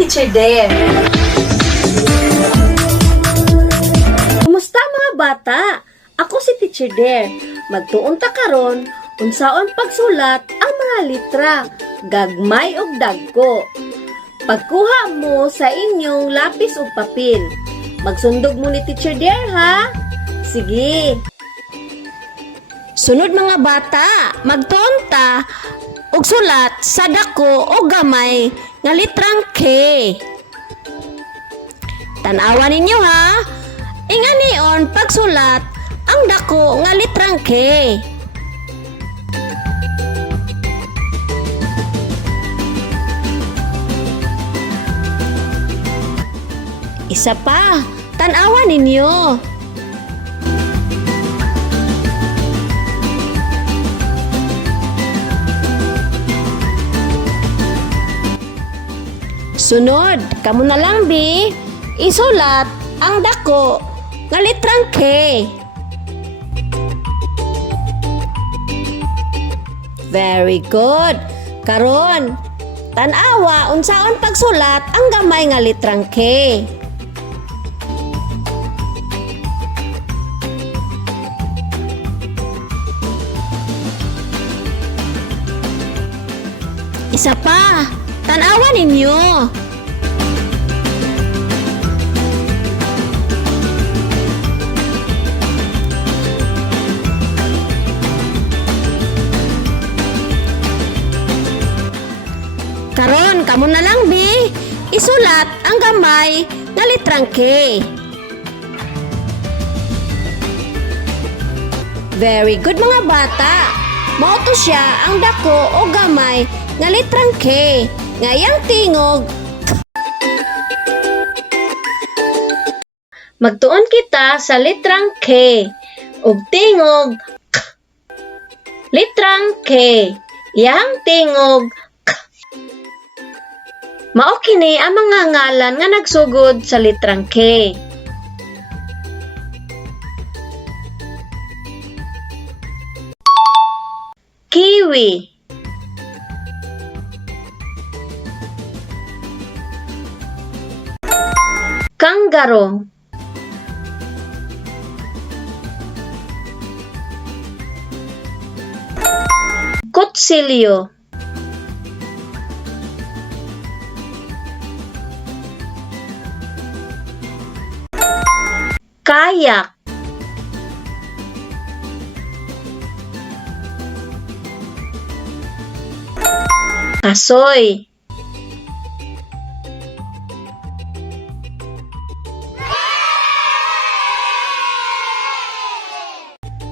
Teacher Dare. Kumusta mga bata? Ako si Teacher Dare. Magtuon ta karon unsaon pagsulat ang mga litra, gagmay ug dagko. Pagkuha mo sa inyong lapis ug papel. Magsundog mo ni Teacher Dare ha? Sige. Sunod mga bata, magtuon ta og sulat sa dako o gamay nga litrang K. Tan-awa ninyo ha. Inganion pagsulat ang dako nga litrang K. Isa pa, tan-awa ninyo. Sunod, kamo na lang bi, isulat ang dako nga litrang K. Very good. Karon, tan-awa unsaon pagsulat ang gamay nga litrang K. Isa pa, tan-awa ninyo. Karon, kamo na lang bi, isulat ang gamay nga litrang K. Very good mga bata. Mao to siya ang dako o gamay nga litrang K. Ngayang tingog. Magtuon kita sa litrang K ug tingog K. Litrang K. Yang tingog K. Mao kini ang mga ngalan nga nagsugod sa litrang K. Kiwi. Kangaroo. Kutsilyo. Kayak. Kasoy.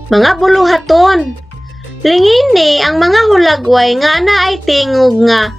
Mga buluhaton. Lingini ang mga hulagway nga na ay tingog nga K.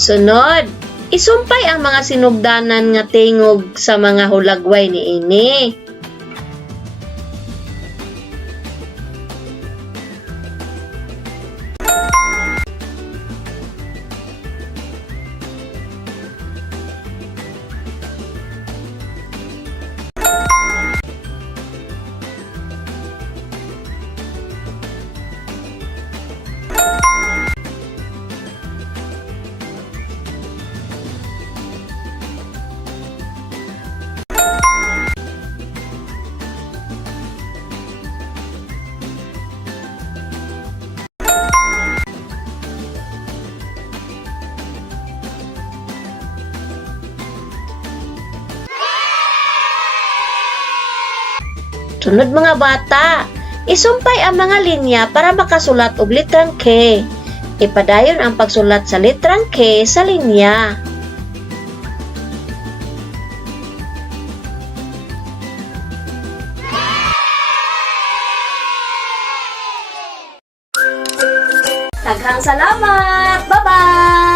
Sunod, isumpay ang mga sinugdanan nga tingog sa mga hulagway niini. Sunod mga bata, isumpay ang mga linya para makasulat og litrang K. Ipadayon ang pagsulat sa litrang K sa linya. Daghang salamat! Bye-bye!